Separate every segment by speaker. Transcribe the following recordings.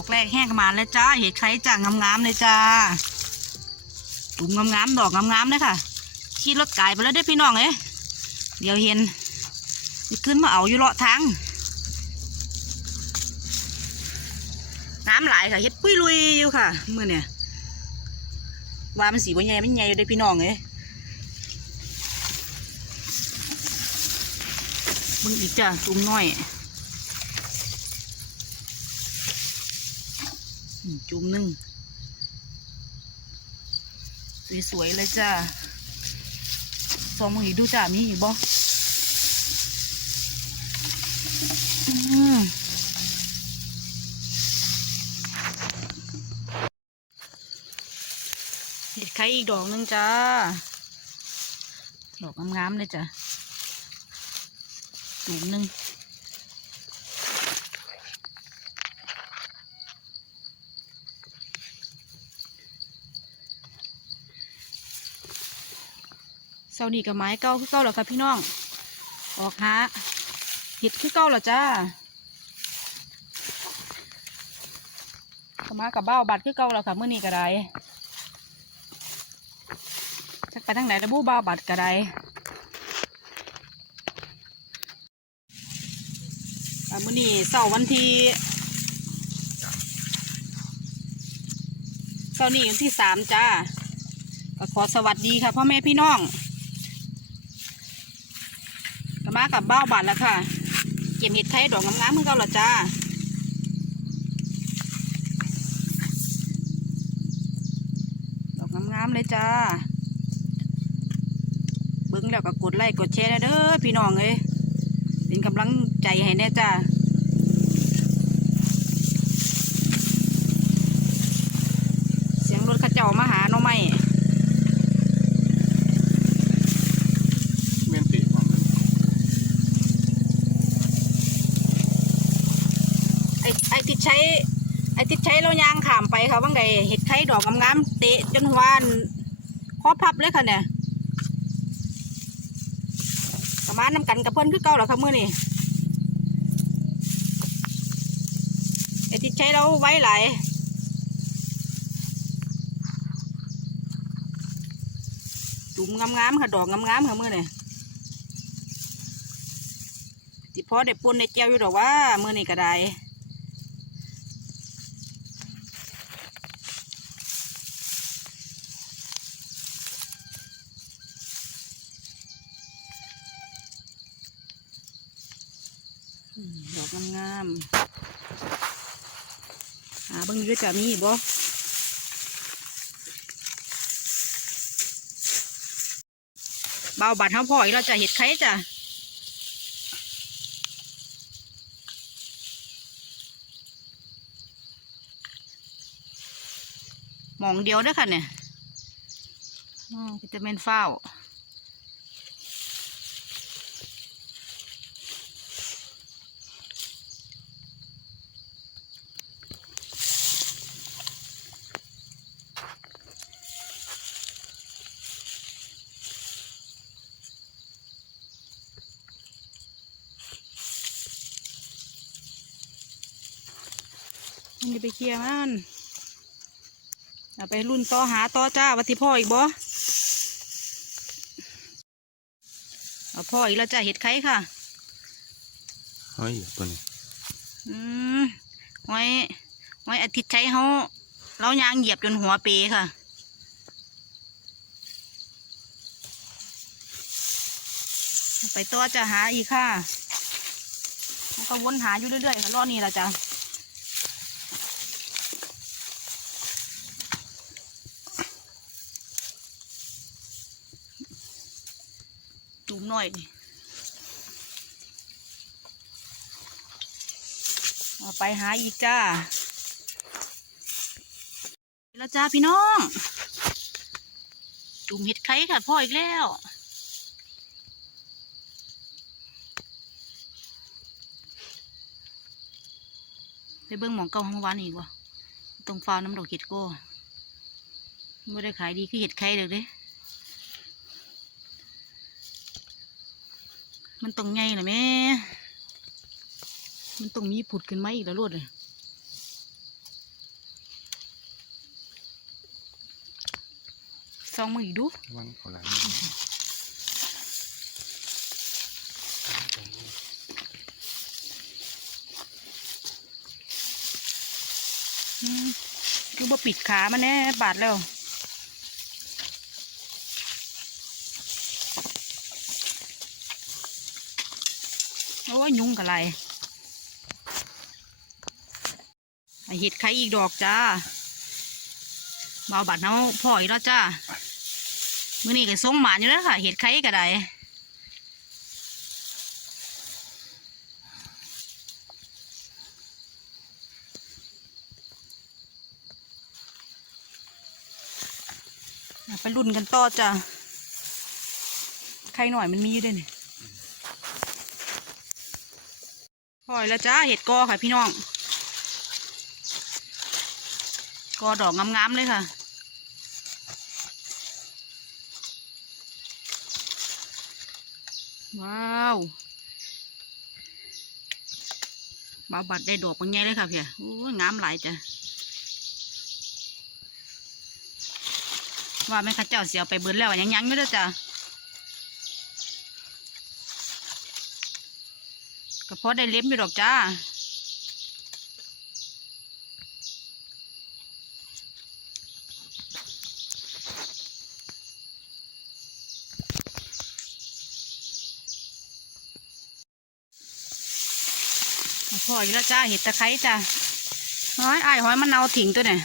Speaker 1: อกแรกแห้งมาแล้วจ้า เห็ดไข่จ่างงามๆเลยจ้าตุ่มงามๆดอกงามๆเลยค่ะ ขี่รถไก่ไปแล้วได้พี่น้องเอ้ยเดี๋ยวเห็นขึ้นมาเอาอยู่เลาะทางน้ำไหลค่ะเฮ็ดปุ้ยลุยอยู่ค่ะมื่อเนี่ยว่ามันสีบ่ใหญ่มันใหญ่อยู่ได้พี่น้องเอ้ยมึงอีกจ้ะตุ่มน้อยอืม จุ่มหนึ่งสวยๆเลยจ้าซองมึงอีกดูจ้ามีอยู่บ่อืมเห็ดไข่อีกดอกหนึงจ้า ดอกงามๆเลยจ้ะตูมหนึ่งานี่กับไม้เก้าคือเก้าเหรอครับพี่น้อง ออกหาเห็ดคือเก้าเหรอจ้ามากับเบ้าบัดคือเก้าเหรอค่ะเมื่อนี้ก็ได้จักไปทางไหนระบูเบ้าบัดกระไดอ่ามื้อนี้เสาร์วันที่เสาร์นี้วันที่สามจ้าก็ขอสวัสดีค่ะพ่อแม่พี่น้อง มากับเบ้าบัดแล้วค่ะ เก็บเห็ดไทยดอกงามๆเมื่อเก่าละจ้าดอกงามๆเลยจ้าเบิ้งแล้วก็กดไลค์กดแชร์นะเด้อพี่น้องเอ้ยเป็นกำลังใจให้แน่จ้าเสียงรถเข้าเจ้ามาหาหน้องไม่
Speaker 2: เมียนติว่ามัน
Speaker 1: ไอ้ไอ้ที่ใช้ไอ้ที่ใช้เรายางขามไปค่ะว่างไงเห็ดไข่ดอกงามๆเตะจนหวานคอพับเลยค่ะเนี่ยประมาณน้ำกันกับเพื่อนคือเก่าเหรอคะมื่อนี่ไอ้ที่ใช้เราไว้หลายจุ่มงามๆค่ะดอกงามๆค่ะมื่อนี่ที่พอได้ปุ่นได้เจียวอยู่ดอกว่ามื่อนี่ก็ได้ อืมดอกงามๆหาเบิ่งอยู่จะมีอีกบ่เบาบัดเฮาพออีกแล้วจะเห็ดไข่จ้ะมองเดียวเด้อค่ะเนี่ยอ๋อวิตามินเฝ้า วมันจะไปเคลียร์มันเอาไปรุ่นต่อหาต่อจ้าวัติพ่ออีกบ่เอาพ่ออีกแล้วจ้าเห็ดไข่ค่ะ
Speaker 2: เฮ้ยตัวนี้
Speaker 1: อืมไว้ไว้อาทิตย์ใช้เขาเรายางเหยียบจนหัวเปค่ะไปต่อจะหาอีกค่ะแล้วก็วนหาอยู่เรื่อยๆค่ะรอบนี้ละจ้ะจุ่มห น่อยนี่เอาไปหาอีกจ้าแล้วจ้าพี่น้อง จุ่มเห็ดไข่ค่ะพ่ออีกแล้วไปเบิ้งหมองเก่าห้องวานอีกวะตรงฟาวน้ำดอกเห็ดโก้ไม่ได้ขายดีคือเห็ดไข่เด็กเด้ันต้องไงนะแม่ มันต้องมีผุดขึ้นมาอีกแล้วลวดเลยสองมืออีกดู
Speaker 2: วันขอหลั
Speaker 1: งคือว่าปิดขามันแน่บาดแล้ว โอ้ยยุงกะไรเห็ดไข่อีกดอกจ้าเบาบาดเนาพ่ออีกแล้วจ้ามื้อนี้ก็ส่งหมานอยู่แล้วค่ะ เห็ดไข่ก็ได้ไปรุ่นกันต่อจ้าไข่หน่อยมันมีอยู่ด้วยนี่ พอยแล้วจ้าเห็ดกอค่ะพี่น้อง กอดอกงามๆเลยค่ะว้าวบาบัดได้ดอกบางใหญ่เลยค่ะเพี่ยโอ้งามหลายจ้ะ ว่าแม่ข้าเจ้าเสียไปเบิดแล้วยังยังๆอยู่เด้อจ้ะ พอได้เล็บอยู่ดอกจ้าพออยู่แล้วจ้าเห็ดตะไคร้จ้าห้อยไอ้หอยมันเนาถิ่งตัวเนี่ย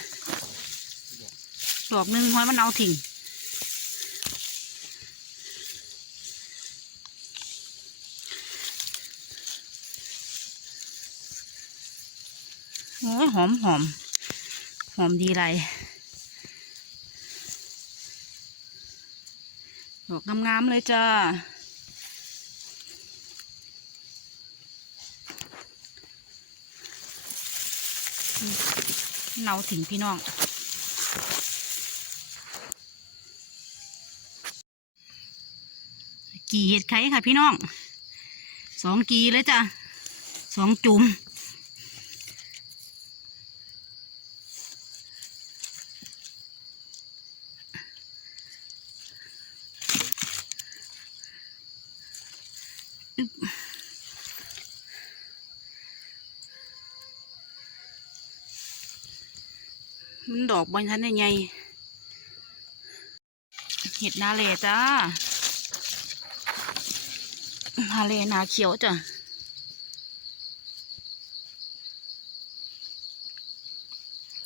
Speaker 1: ดอกหนึ่งหอยมันเนาถิ่ง หอมหอมหอมดีไรดอกงามๆเลยจ้าเนาถึงพี่น้องกี่เห็ดไข่ค่ะพี่น้อง สองกีเลยจ้ะสองจุ่ม มันดอกบอลทันได้ไงเห็ดนาเลจ้านาเลนาเขียวจ้ะ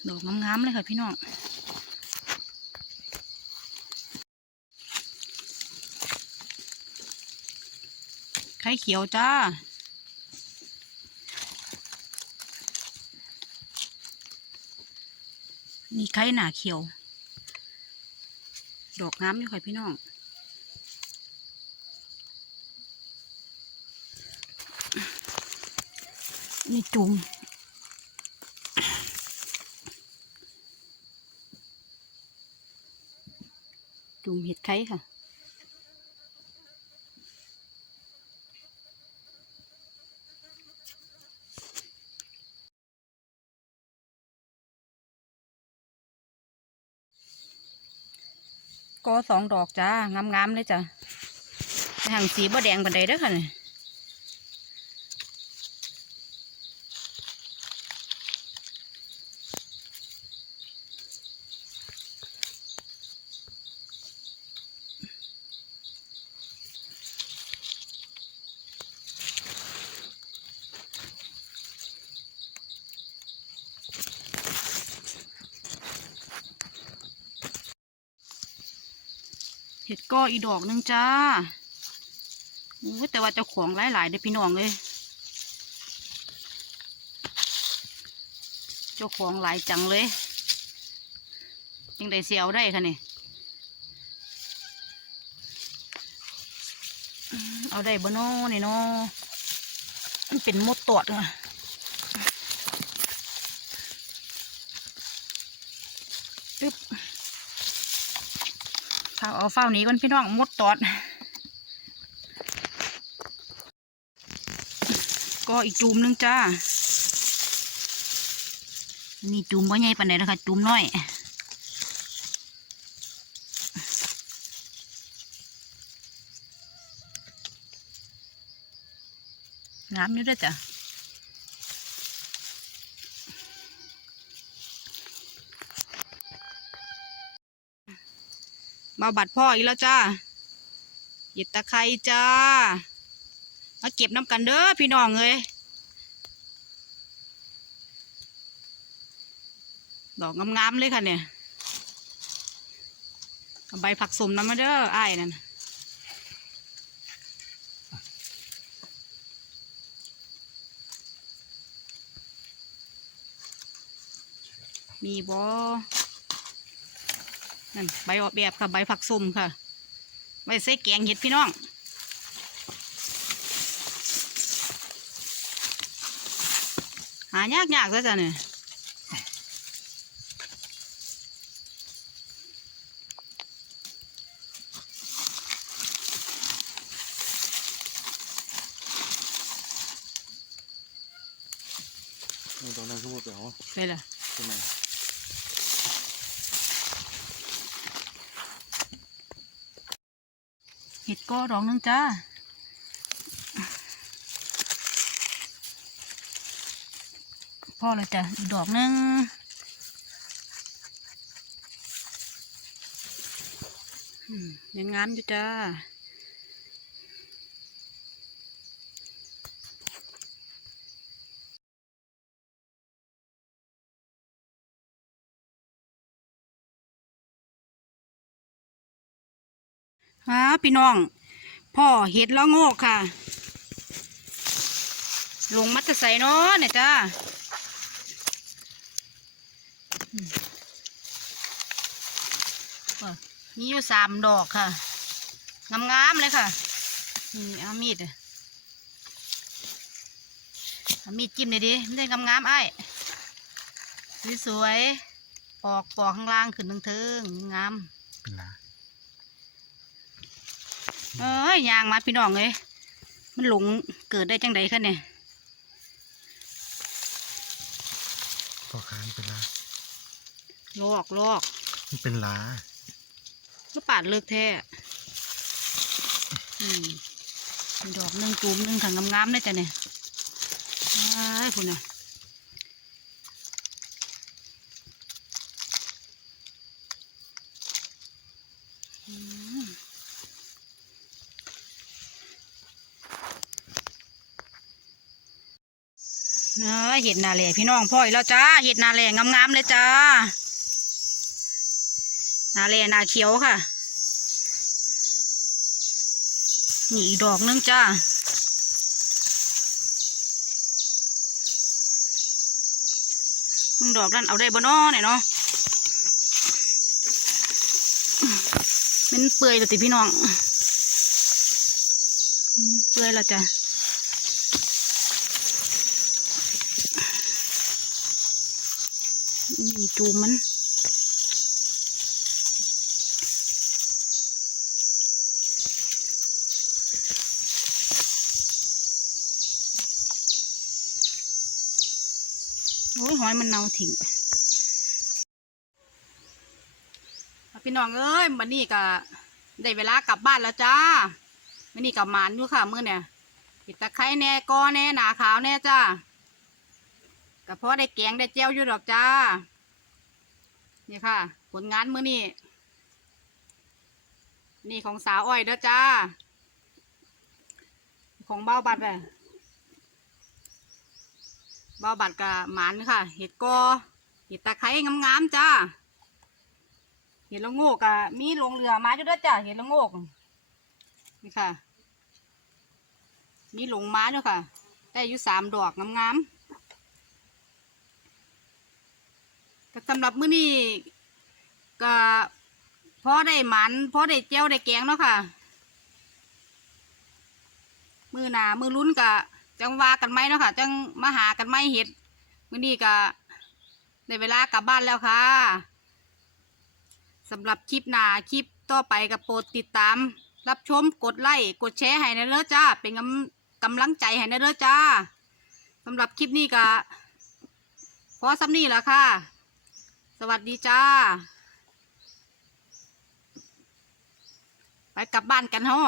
Speaker 1: ดอกงามๆเลยค่ะพี่น้องไข่เขียวจ้า นี่ไข่หนาเขียว ดอกงามอยู่ค่ะพี่น้องนี่จุ่มจุ่มเห็ดไข่ค่ะ สองดอกจ้างามๆเลยจ้ะหางสีบ่แดงบันไดเด้อค่ะเนี่ย เห็ดก็อีดอกหนึงจ้าโอ้แต่ว่าเจ้าของหลายๆเด้พี่น้องเลย เจ้าของหลายจังเลยยังได้เสียวได้ค่ะนี่เอาได้บ่นอนี่นอมันเป็นมดตอดอะปึ๊บ เฝ้าเอาเฝ้านี้กันพี่น้องมดตอด ก็อีกจุ่มนึงจ้า นี่จุ่มก็ใหญ่ปานไหนนะคะจุ่มน้อยน้ำนี่ด้วยจ้ะ มาบัดพ่ออีกแล้วจ้าเห็ดตะไคร้จ้า มาเก็บน้ำกันเด้อพี่น้องเอ้ยดอกงามๆเลยค่ะเนี่ยใบผักสมน้ำมาเด้อไอ้นั่นมีบอ นั่นใบออกแบบค่ะใบผักส้มค่ะใบใส่แกงเห็ดพี่น้องหายากยากๆซะจ้ะเนี่ย
Speaker 2: นี่ตรงนั้นคือว่าเปล่า
Speaker 1: ใช่ละ
Speaker 2: ใช่ไหม
Speaker 1: ห็ดก็ดอกนึงจ้าพ่อเลยจ้ะอีกดอกนึงยังงามอยู่จ้า ฮะพี่น้อง พ่อเห็ดละโงกค่ะ ลงมัดใส่เนาะเนี่ยจ้าอืมีอยู่สามดอกค่ะ งามๆเลยค่ะ นี่เอามีดเอามีดจิ้มเลยดิไม่ได้งามๆไอ้สวยๆปอกปอกข้างล่างขึ้นทางเทิงๆงาม
Speaker 2: เป็นลา
Speaker 1: เอ้ยยางมาพี่น้องเลยมันหลงเกิดได้จังใดคะเนี่ย
Speaker 2: พอค้างเป็นลา
Speaker 1: ลอกลอก
Speaker 2: มันเป็นลา
Speaker 1: ก็ปาดเลิกแท้อืมมีดอกหนึ่งจูมหนึ่งถังงามๆเลยจ้ะเนี่ยไอ้ยคุณน่ะอืมเอ้ยเห็ดนาแล่พี่น้องพ่อยแล้วจ้าเห็ดนาแล่งามๆเลยจ้า นาแลนาเขียวค่ะ นี่อีกดอกนึงจ้ามึงดอกนั่นเอาได้บ่นอเนี่ยเนาะมันเปื่อยแล้วติพี่น้อง เปื่อยแล้วจ้ะนี่ จูมมันโอ้ยหอยมันเน่าทิ้งไปพี่น้องเอ้ยวันนี้ก็ได้เวลากลับบ้านแล้วจ้าวันนี้กลับมานอยู่ค่ะมื้อเนี่ยติดตะไคร้แน่กอแน่หนาขาวแน่จ้าก็เพราได้แกงได้เจียวอยู่ดอกจ้า นี่ค่ะ ผลงานมื้อนี้ นี่ของสาวอ้อยเด้อจ้า ของเบ้าบัดเลยบาบัดกับหมันค่ะ เห็ดกอเห็ดตะไคร้งามๆจ้า เห็ดละโงกกับมีลงเรือมาอยู่ด้วยจ้า เห็ดละโงก นี่ค่ะ มีหลงม้าด้วยค่ะ ได้อยู่สามดอกงามๆก็ สำหรับมื้อนี้ก็พอได้หมันพอได้เจียวได้แกงเนาะค่ะ มือหนามือลุ้นกะจังว่ากันไหมเนาะค่ะ จังมาหากันไหมเห็ดมื้อนี้ก็ได้เวลากลับบ้านแล้วค่ะสำหรับคลิปหนาคลิปต่อไปก็โปรดติดตาม รับชมกดไลค์กดแชร์ให้ในเด้อจ้า เป็นกำกำลังใจให้ในเด้อจ้าสำหรับคลิปนี้ก็พอซ้ำนี่แหละค่ะ สวัสดีจ้า ไปกลับบ้านกันเฮา